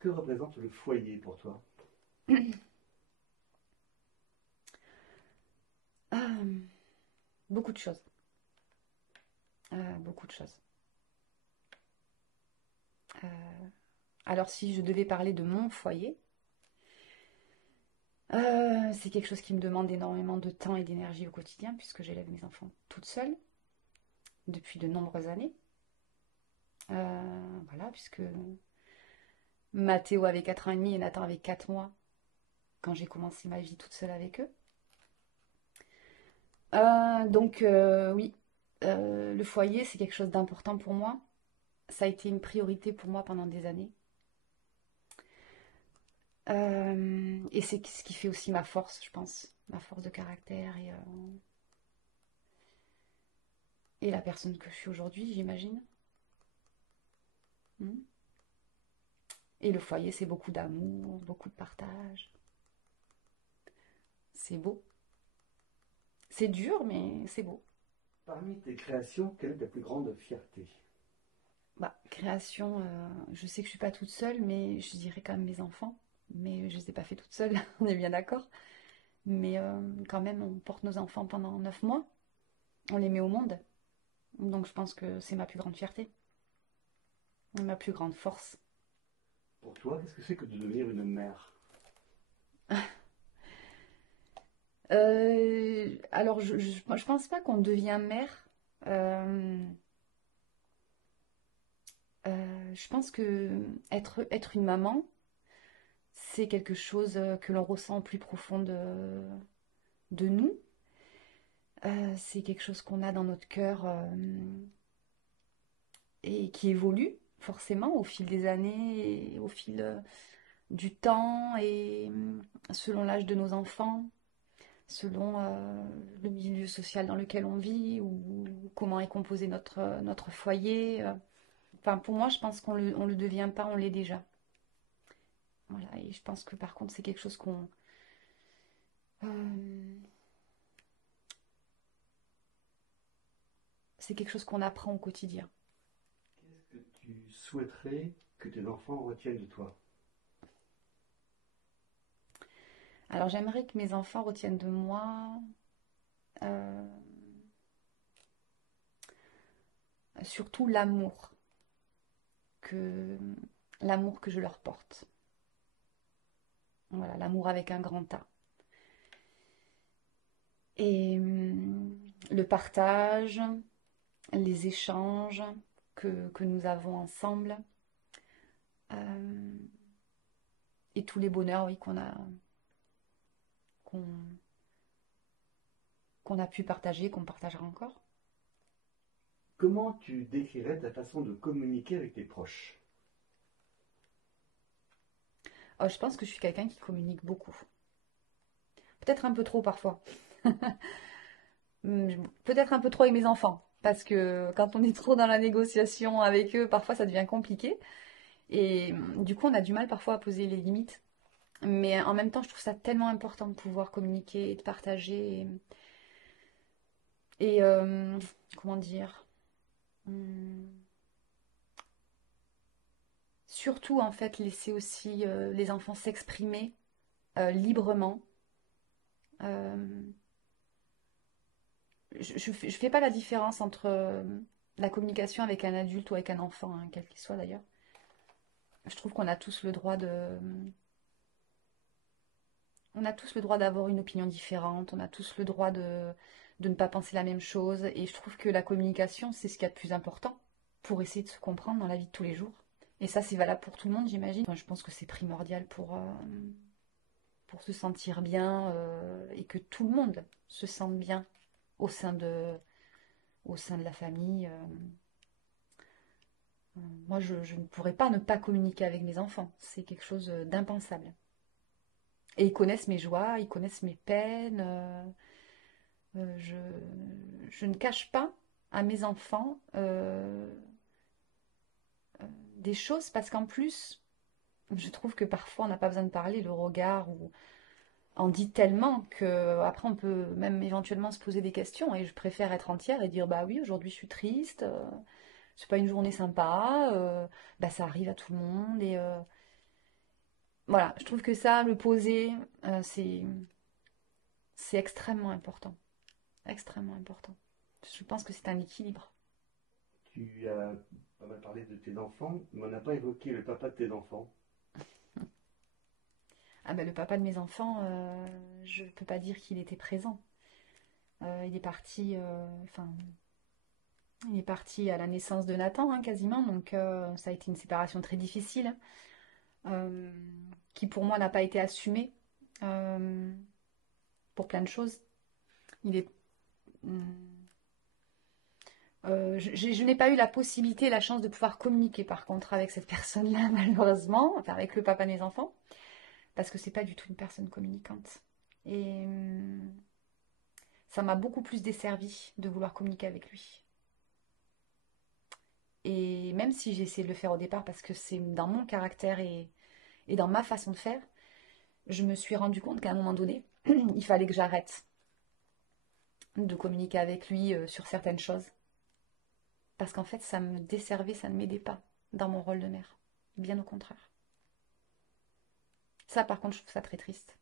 Que représente le foyer pour toi? Euh, Beaucoup de choses. Beaucoup de choses. Euh, alors si je devais parler de mon foyer, c'est quelque chose qui me demande énormément de temps et d'énergie au quotidien puisque j'élève mes enfants toute seule depuis de nombreuses années. Voilà, puisque Mathéo avait 4 ans et demi et Nathan avait 4 mois quand j'ai commencé ma vie toute seule avec eux. Oui, le foyer, c'est quelque chose d'important pour moi. Ça a été une priorité pour moi pendant des années. Et c'est ce qui fait aussi ma force, je pense, ma force de caractère et la personne que je suis aujourd'hui, j'imagine. Mm. Et le foyer, c'est beaucoup d'amour, beaucoup de partage. C'est beau. C'est dur, mais c'est beau. Parmi tes créations, quelle est ta plus grande fierté? Bah, création, je sais que je suis pas toute seule, mais je dirais quand même mes enfants. Mais je les ai pas fait toute seule, on est bien d'accord. Mais quand même, on porte nos enfants pendant 9 mois. On les met au monde. Donc je pense que c'est ma plus grande fierté, ma plus grande force. Pour toi, qu'est-ce que c'est que de devenir une mère? Alors, je pense pas qu'on devient mère. Euh, je pense que être une maman, c'est quelque chose que l'on ressent au plus profond de nous. C'est quelque chose qu'on a dans notre cœur et qui évolue forcément au fil des années, et au fil du temps et selon l'âge de nos enfants, selon le milieu social dans lequel on vit ou comment est composé notre foyer. Enfin, pour moi, je pense qu'on le devient pas, on l'est déjà. Voilà, et je pense que par contre, euh, c'est quelque chose qu'on apprend au quotidien. Qu'est-ce que tu souhaiterais que tes enfants retiennent de toi? Alors, j'aimerais que mes enfants retiennent de moi euh, surtout que l'amour que je leur porte. Voilà, l'amour avec un grand A. Et le partage, les échanges que nous avons ensemble euh, et tous les bonheurs, oui, qu'on qu'on a pu partager, qu'on partagera encore. Comment tu décrirais ta façon de communiquer avec tes proches? Je pense que je suis quelqu'un qui communique beaucoup. Peut-être un peu trop parfois. Peut-être un peu trop avec mes enfants. Parce que quand on est trop dans la négociation avec eux, parfois ça devient compliqué. Et du coup, on a du mal parfois à poser les limites. Mais en même temps, je trouve ça tellement important de pouvoir communiquer et de partager. Et comment dire, hum, surtout en fait laisser aussi les enfants s'exprimer librement. Euh, je fais pas la différence entre la communication avec un adulte ou avec un enfant, hein, quel qu'il soit d'ailleurs. Je trouve qu'on a tous le droit on a tous le droit d'avoir une opinion différente, on a tous le droit de ne pas penser la même chose. Et je trouve que la communication, c'est ce qu'il y a de plus important pour essayer de se comprendre dans la vie de tous les jours. Et ça, c'est valable pour tout le monde, j'imagine. Enfin, je pense que c'est primordial pour se sentir bien et que tout le monde se sente bien au sein au sein de la famille. Moi, je ne pourrais pas ne pas communiquer avec mes enfants. C'est quelque chose d'impensable. Et ils connaissent mes joies, ils connaissent mes peines. Euh, je, je ne cache pas à mes enfants des choses parce qu'en plus, je trouve que parfois on n'a pas besoin de parler, le regard ou en dit tellement que après on peut même éventuellement se poser des questions et je préfère être entière et dire bah oui aujourd'hui je suis triste, c'est pas une journée sympa, bah ça arrive à tout le monde Voilà, je trouve que ça, le poser, c'est extrêmement important. Extrêmement important. Je pense que c'est un équilibre. Tu as pas mal parlé de tes enfants, mais on n'a pas évoqué le papa de tes enfants. Ah ben, le papa de mes enfants, je ne peux pas dire qu'il était présent. Il est parti, enfin, il est parti à la naissance de Nathan, hein, quasiment, donc ça a été une séparation très difficile, euh, qui pour moi n'a pas été assumée euh, pour plein de choses. Il est, je n'ai pas eu la possibilité, la chance de pouvoir communiquer par contre avec cette personne-là, malheureusement, enfin avec le papa de mes enfants, parce que c'est pas du tout une personne communicante. Et ça m'a beaucoup plus desservi de vouloir communiquer avec lui. Et même si j'ai essayé de le faire au départ parce que c'est dans mon caractère et dans ma façon de faire, je me suis rendu compte qu'à un moment donné, il fallait que j'arrête de communiquer avec lui sur certaines choses. Parce qu'en fait, ça me desservait, ça ne m'aidait pas dans mon rôle de mère. Bien au contraire. Ça, par contre, je trouve ça très triste.